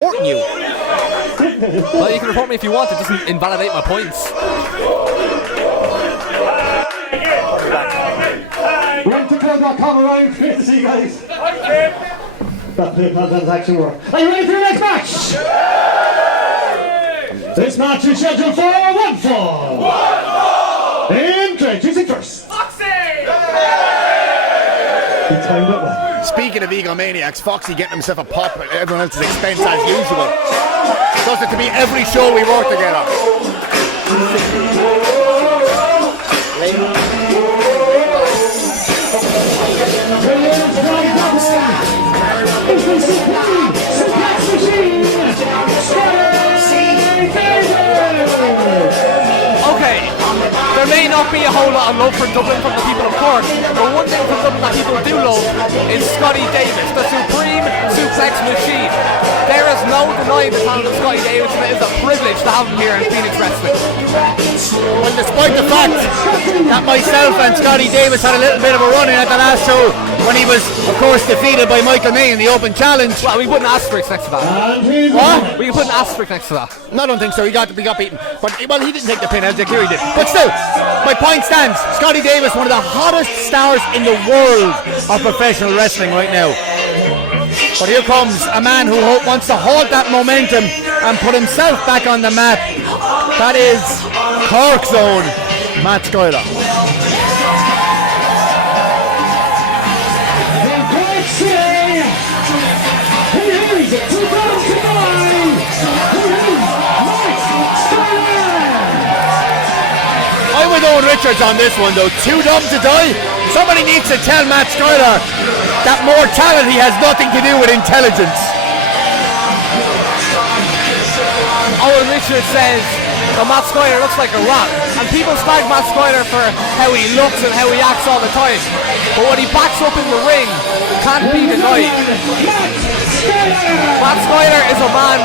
reporting you. Well, you can report me if you want. It doesn't invalidate my points. Come around, great to see you guys. That play transaction work. Are you ready for the next match? This match is scheduled for one fall. Introducing first. Speaking of egomaniacs, Foxy getting himself a pop at everyone else's expense as usual. Does it to be every show we work together. Okay, there may not be a whole lot of love for Dublin from the people of Cork, but one thing from Dublin that people do love is Scotty Davis, the supreme suplex machine. There is no denying the talent of Scotty Davis, and it is a privilege to have him here in Phoenix Wrestling. Well, despite the fact that myself and Scotty Davis had a little bit of a run-in at the last show when he was, of course, defeated by Michael May in the Open Challenge. Well, we put an asterisk next to that. What? We can put an asterisk next to that. No, I don't think so. We got beaten. But, well, he didn't take the pin. As Kiri did. But still, my point stands. Scotty Davis, one of the hottest stars in the world of professional wrestling right now. But here comes a man who wants to halt that momentum and put himself back on the map. That is Cork's own Matt Skyler. I'm with Owen Richards on this one though. Too dumb to die? Somebody needs to tell Matt Skyler that mortality has nothing to do with intelligence. Owen Richards says that Matt Skyler looks like a rat, and people slag Matt Skyler for how he looks and how he acts all the time, but when he backs up in the ring, can't be denied. Matt Skyler is a man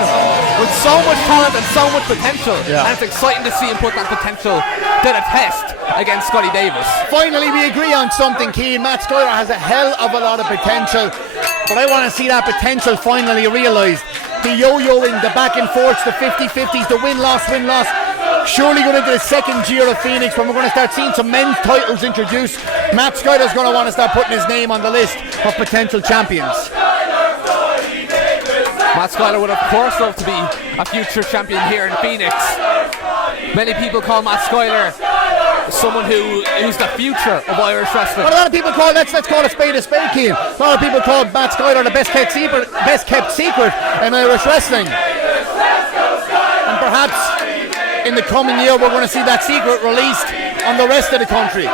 with so much talent and so much potential, and it's exciting to see him put that potential to the test against Scotty Davis. Finally we agree on something, Keane. Matt Skyler has a hell of a lot of potential, but I want to see that potential finally realised. The yo-yoing, the back and forths, the 50-50s, the win-loss. Surely going into the second year of Phoenix when we're going to start seeing some men's titles introduced. Matt Skyler's going to want to start putting his name on the list of potential champions. Matt Skyler would of course love to be a future champion here in Phoenix. Many people call Matt Skyler someone who's the future of Irish wrestling. Well, a lot of people call, let's call a spade, Keane. A lot of people call Matt Skyler the best kept secret in Irish wrestling. And perhaps in the coming year we're going to see that secret released on the rest of the country.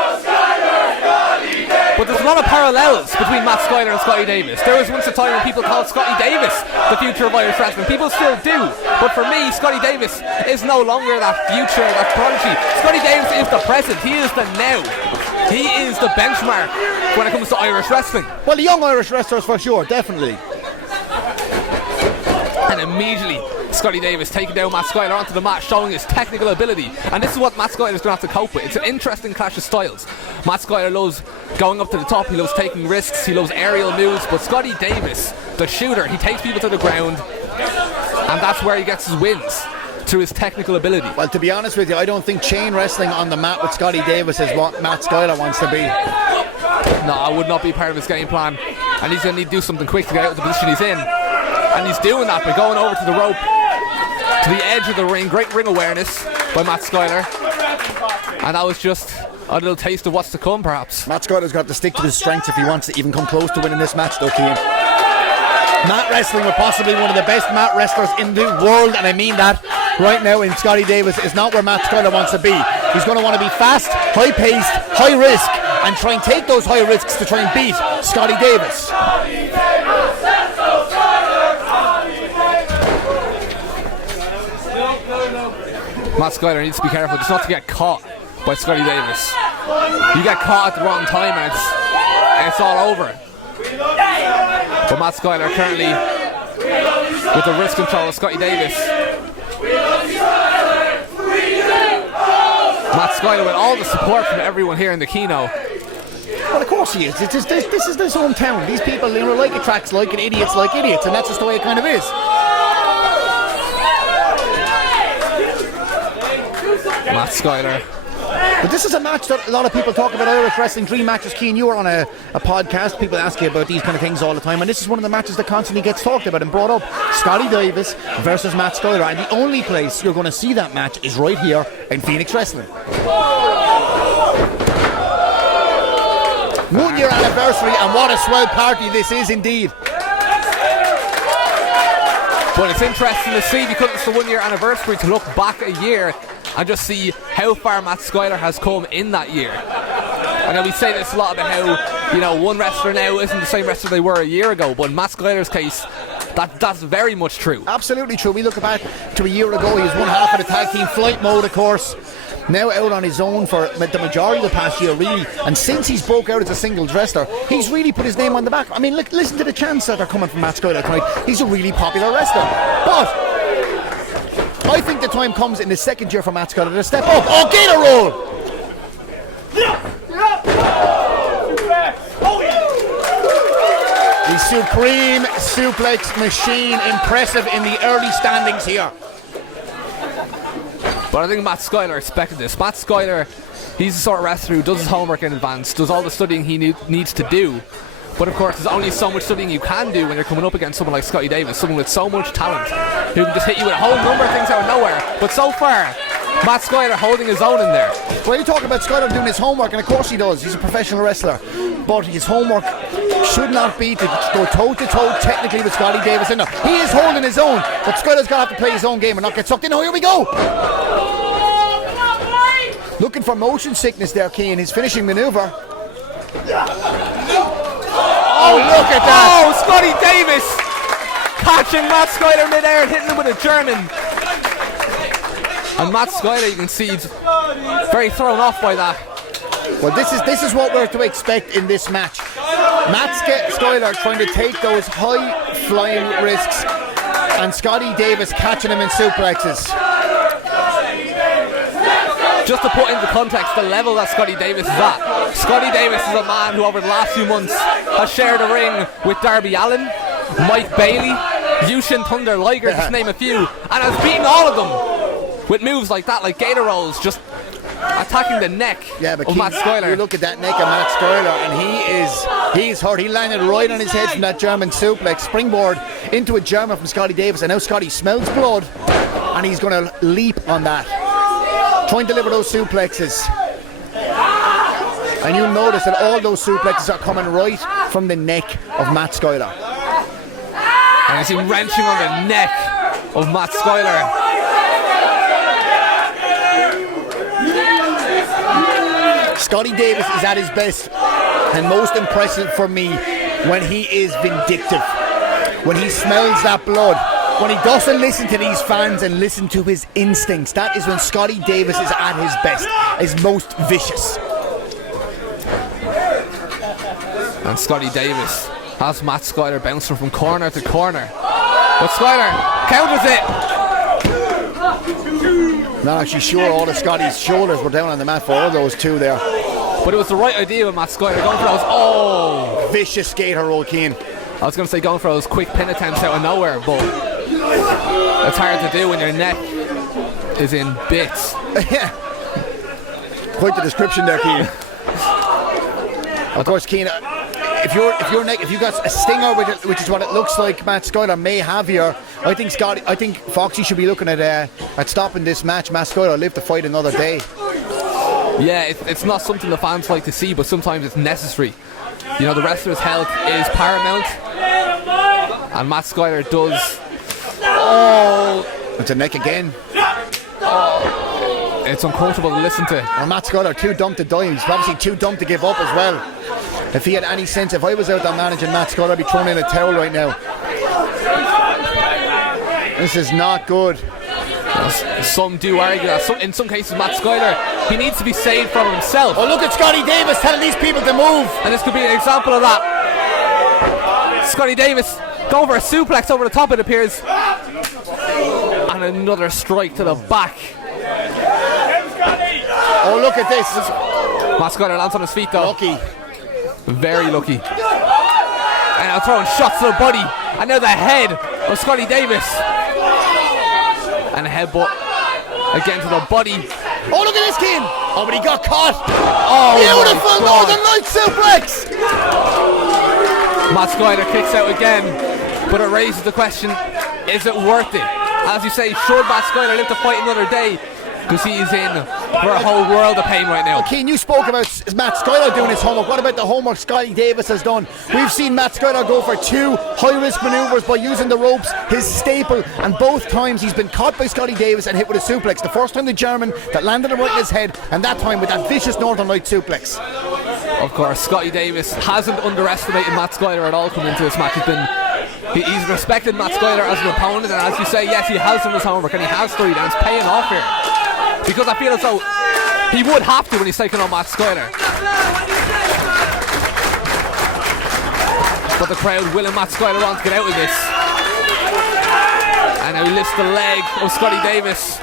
But there's a lot of parallels between Matt Skyler and Scotty Davis. There was once a time when people called Scotty Davis the future of Irish wrestling. People still do. But for me, Scotty Davis is no longer that future, that prodigy. Scotty Davis is the present. He is the now. He is the benchmark when it comes to Irish wrestling. Well, the young Irish wrestlers for sure, definitely. And immediately, Scotty Davis taking down Matt Skyler onto the mat, showing his technical ability. And this is what Matt Skyler's going to have to cope with. It's an interesting clash of styles. Matt Skyler loves going up to the top, he loves taking risks, he loves aerial moves, but Scotty Davis, the shooter, he takes people to the ground, and that's where he gets his wins, through his technical ability. Well, to be honest with you, I don't think chain wrestling on the mat with Scotty Davis is what Matt Skyler wants to be. No, I would not be part of his game plan, and he's going to need to do something quick to get out of the position he's in. And he's doing that by going over to the rope, to the edge of the ring. Great ring awareness by Matt Skyler. And that was just a little taste of what's to come, perhaps. Matt Skyler's got to stick to his strengths if he wants to even come close to winning this match, though, Keane. Mat wrestling with possibly one of the best mat wrestlers in the world, and I mean that right now, in Scotty Davis, is not where Matt Skyler wants to be. He's going to want to be fast, high-paced, high-risk, and try and take those high risks to try and beat Scotty Davis. Matt Skyler needs to be careful just not to get caught by Scotty Davis. You get caught at the wrong time and it's all over. But Matt Skyler currently with the wrist control of Scotty Davis. Matt Skyler with all the support from everyone here in the Kino. Well, of course he is. This is his hometown. These people, like attracts like idiots, and that's just the way it kind of is. Matt Skyler. But this is a match that a lot of people talk about Irish wrestling dream matches. Keane, you were on a podcast. People ask you about these kind of things all the time, and this is one of the matches that constantly gets talked about and brought up. Scotty Davis versus Matt Skyler, and the only place you're going to see that match is right here in Phoenix Wrestling. 1 year anniversary, and what a swell party this is indeed. But it's interesting to see, because it's the 1 year anniversary, to look back a year and just see how far Matt Skyler has come in that year. I know we say this a lot about how, you know, one wrestler now isn't the same wrestler they were a year ago, but in Matt Skyler's case, that's very much true. Absolutely true. We look back to a year ago, he was one half of the tag team Flight Mode, of course. Now out on his own for the majority of the past year, really. And since he's broke out as a singles wrestler, he's really put his name on the back. I mean, look, listen to the chants that are coming from Matt Skyler tonight. He's a really popular wrestler. But I think the time comes in the second year for Matt Skyler to step up. Oh, Gator roll! The supreme suplex machine, impressive in the early standings here. But I think Matt Skyler expected this. Matt Skyler, he's the sort of wrestler who does his homework in advance, does all the studying he needs to do. But of course, there's only so much studying you can do when you're coming up against someone like Scotty Davis, someone with so much talent, who can just hit you with a whole number of things out of nowhere. But so far, Matt Skyler holding his own in there. Well, you talk about Skyler doing his homework, and of course he does. He's a professional wrestler. But his homework should not be to go toe-to-toe technically with Scotty Davis. No, he is holding his own, but Skyler's got to have to play his own game and not get sucked in. Oh, here we go! Looking for motion sickness there, Keane. His finishing maneuver. Oh, look at that! Oh, Scotty Davis catching Matt Skyler mid-air and hitting him with a German. And Matt Skyler, you can see, he's very thrown off by that. Well, this is what we're to expect in this match. Matt Skyler trying to take those high-flying risks, and Scotty Davis catching him in suplexes. Just to put into context the level that Scotty Davis is at. Scotty Davis is a man who over the last few months has shared a ring with Darby Allin, Mike Bailey, Yushin Thunder Liger, just to name a few, and has beaten all of them with moves like that, like gator rolls, just attacking the neck of Matt Skyler. You look at that neck of Matt Skyler, and he's hurt. He landed right on his head from that German suplex, springboard into a German from Scotty Davis, and now Scotty smells blood, and he's going to leap on that, trying to deliver those suplexes. And you'll notice that all those suplexes are coming right from the neck of Matt Skyler. And you see him wrenching on the neck of Matt Skyler. Scotty Davis is at his best, and most impressive for me when he is vindictive, when he smells that blood, when he doesn't listen to these fans and listen to his instincts. That is when Scotty Davis is at his best, is most vicious. And Scotty Davis has Matt Skyler bouncing from corner to corner, but Skyler counters it. Not actually sure all of Scotty's shoulders were down on the mat for all those two there. But it was the right idea with Matt Skyler going for those. Oh! Vicious skater roll, Keane. I was going to say going for those quick pin attempts out of nowhere, but it's hard to do when your neck is in bits. Yeah. Quite the description there, Keane. Of course, Keane, if you got a stinger, which is what it looks like Matt Skyler may have here, I think Foxy should be looking at stopping this match. Matt Skyler live to fight another day. Yeah, it's not something the fans like to see, but sometimes it's necessary. You know, the wrestler's health is paramount, and Matt Skyler does. Oh, it's a neck again. Oh, it's uncomfortable to listen to. And Matt Skyler too dumb to die. He's obviously too dumb to give up as well. If he had any sense, if I was out there managing Matt Skyler, I'd be throwing in a towel right now. This is not good. Some do argue that in some cases Matt Skyler, he needs to be saved from himself. Oh, look at Scotty Davis telling these people to move. And this could be an example of that. Scotty Davis going for a suplex over the top, it appears. And another strike to the back. Oh, look at this. Matt Skyler lands on his feet though. Lucky. Very lucky. And now throwing shots to the body. And now the head of Scotty Davis. And a headbutt Again to the body. Oh, look at this, Keane. Oh, but he got caught. Oh, Beautiful my God. Northern Light suplex. Matt Skyler kicks out again, but it raises the question, is it worth it? As you say, should Matt Skyler live to fight another day? Because he is in for a whole world of pain right now. Keane, you spoke about Matt Skyler doing his homework. What about the homework Scotty Davis has done? We've seen Matt Skyler go for 2 high-risk maneuvers by using the ropes, his staple, and both times he's been caught by Scotty Davis and hit with a suplex. The first time the German that landed him right in his head, and that time with that vicious Northern Light suplex. Of course, Scotty Davis hasn't underestimated Matt Skyler at all coming into this match. He's respected Matt Skyler as an opponent, and as you say, yes, he has done his homework and he has studied, and it's paying off here. Because I feel as though he would have to when he's taking on Matt Skyler. But the crowd willing Matt Skyler on to get out of this. And now he lifts the leg of Scotty Davis.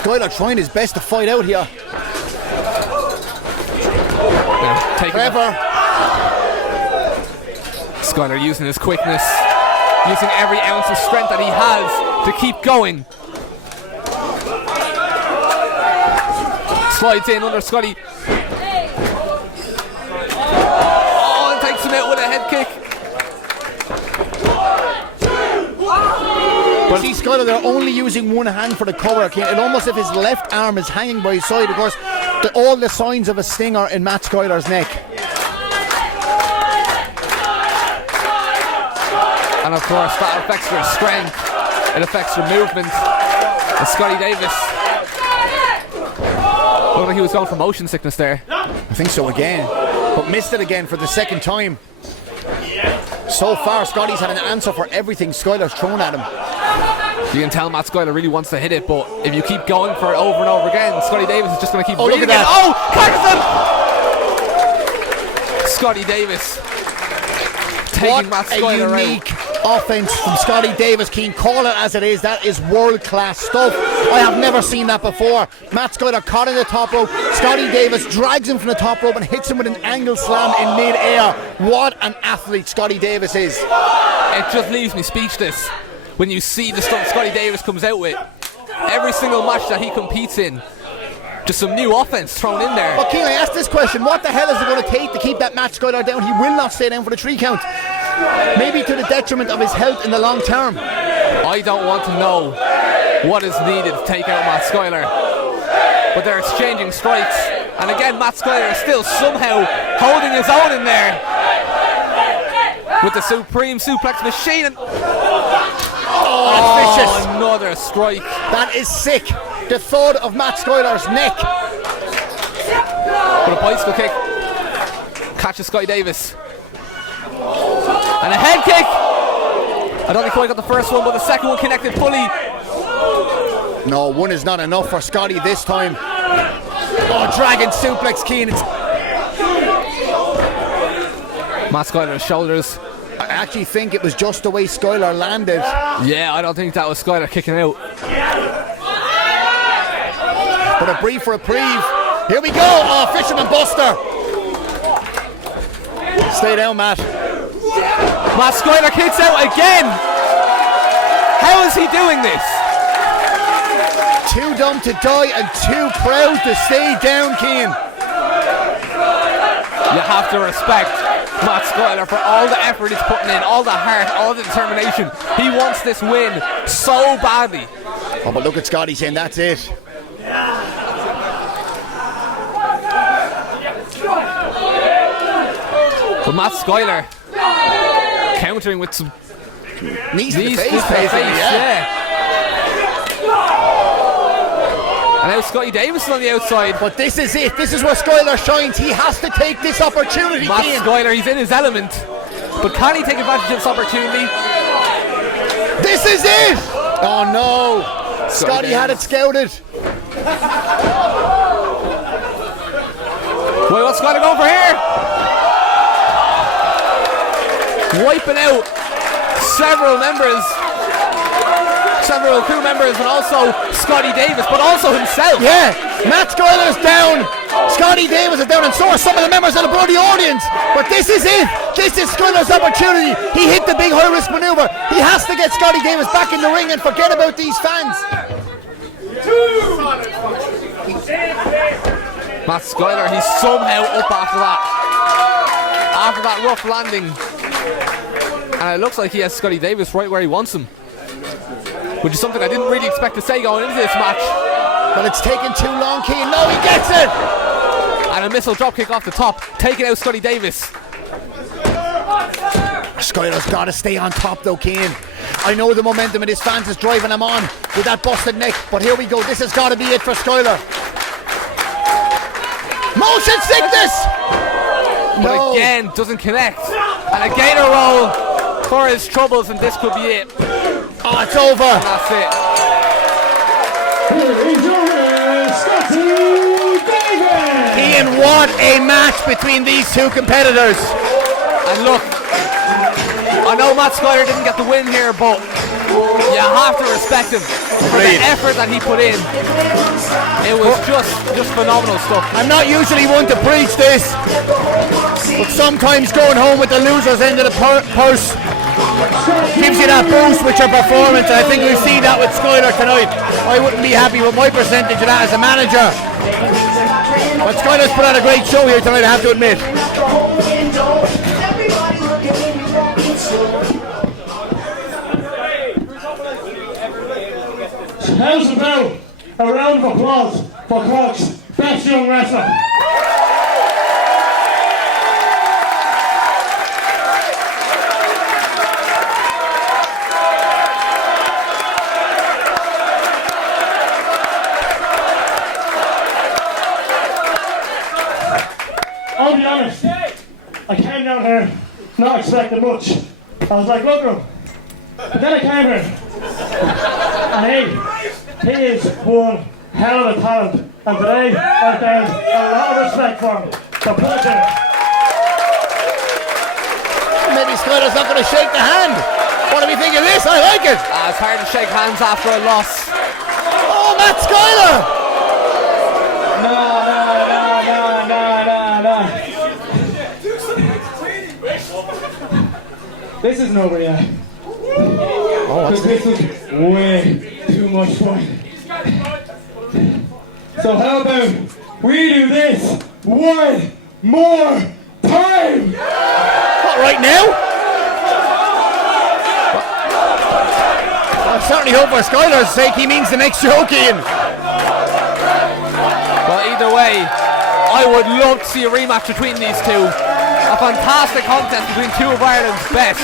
Skyler trying his best to fight out here. Clever. Skyler using his quickness, using every ounce of strength that he has to keep going. Slides in under Scotty. Oh, and takes him out with a head kick. But see, Skyler, they're only using one hand for the cover. It's almost as if his left arm is hanging by his side. Of course, all the signs of a sting are in Matt Skyler's neck. And of course, that affects their strength. It affects their movement. And Scotty Davis looked like he was going for motion sickness there. I think so again, but missed it again for the second time. So far, Scotty's had an answer for everything Skyler's thrown at him. You can tell Matt Skyler really wants to hit it, but if you keep going for it over and over again, Scotty Davis is just going to keep look at that. Oh, catches him! Scotty Davis taking Matt Skyler a unique offense from Scotty Davis. Keane, call it as it is. That is world-class stuff. I have never seen that before. Matt Skyler caught in the top rope. Scotty Davis drags him from the top rope and hits him with an angle slam in mid-air. What an athlete Scotty Davis is. It just leaves me speechless when you see the stuff Scotty Davis comes out with. Every single match that he competes in, just some new offense thrown in there. But Keane, I asked this question, what the hell is it going to take to keep that Matt Skyler down? He will not stay down for the 3 count. Maybe to the detriment of his health in the long term. I don't want to know what is needed to take out Matt Skyler. But they're exchanging strikes. And again, Matt Skyler is still somehow holding his own in there. With the Supreme Suplex Machine. And that's vicious. Another strike. That is sick. The thud of Matt Skyler's neck. With a bicycle kick. Catches Scotty Davis. And a head kick. I don't think quite got the first one, but the second one connected fully. No, one is not enough for Scotty this time. Oh, dragon suplex, Keane. Matt Skyler's shoulders. I actually think it was just the way Skyler landed. Yeah, I don't think that was Skyler kicking out. But a brief reprieve. Here we go. Oh, Fisherman Buster. Stay down, Matt. Matt Skyler kicks out again. How is he doing this? Too dumb to die and too proud to stay down, Keane. You have to respect Matt Skyler for all the effort he's putting in, all the heart, all the determination. He wants this win so badly. Oh, but look at Scotty saying that's it. But Matt Skyler countering with some knees to the face, yeah. And now Scotty Davis is on the outside. But this is it. This is where Skyler shines. He has to take this opportunity. Matt Keane. Skyler, he's in his element. But can he take advantage of this opportunity? This is it! Oh no! Scotty had it scouted. Wait, what's Skyler going for here? Wiping out several crew members, and also Scotty Davis, but also himself. Yeah, Matt Skyler's down, Scotty Davis is down, and so are some of the members of the bloody audience. But this is it. This is Skyler's opportunity. He hit the big high-risk maneuver. He has to get Scotty Davis back in the ring and forget about these fans. Matt Skyler, he's somehow up after that rough landing. And it looks like he has Scotty Davis right where he wants him, which is something I didn't really expect to say going into this match. But it's taken too long, Keane. No, he gets it! And a missile dropkick off the top, taking out Scotty Davis. Skyler's got to stay on top though, Keane. I know the momentum of his fans is driving him on with that busted neck, but here we go. This has got to be it for Skyler. Motion sickness! But again, doesn't connect. And a gator roll for his troubles, and this could be it. Oh, it's over. And that's it. Here is your winner, Scotty Davis. Ian, what a match between these two competitors. And look, I know Matt Skyler didn't get the win here, but you have to respect him for the effort that he put in. It was just phenomenal stuff. I'm not usually one to preach this, but sometimes going home with the loser's end of the purse gives you that boost with your performance, and I think we've seen that with Skyler tonight. I wouldn't be happy with my percentage of that as a manager, but Skyler's put on a great show here tonight, I have to admit. How's about a round of applause for Cork's best young wrestler? I'll be honest, I came down here not expecting much. I was like, look at him. But then I came here, and he is one hell of a talent. And today, I've gained a lot of respect for him. So put it there. Maybe Skyler's not going to shake the hand. What do we think of this? I like it. It's hard to shake hands after a loss. Oh, Matt Skyler! No. This isn't over yet. Because this was way too much fun. So how about we do this one more time? What, right now? I certainly hope for Skyler's sake he means the next show, Ian. Well, either way, I would love to see a rematch between these two. A fantastic contest between two of Ireland's best.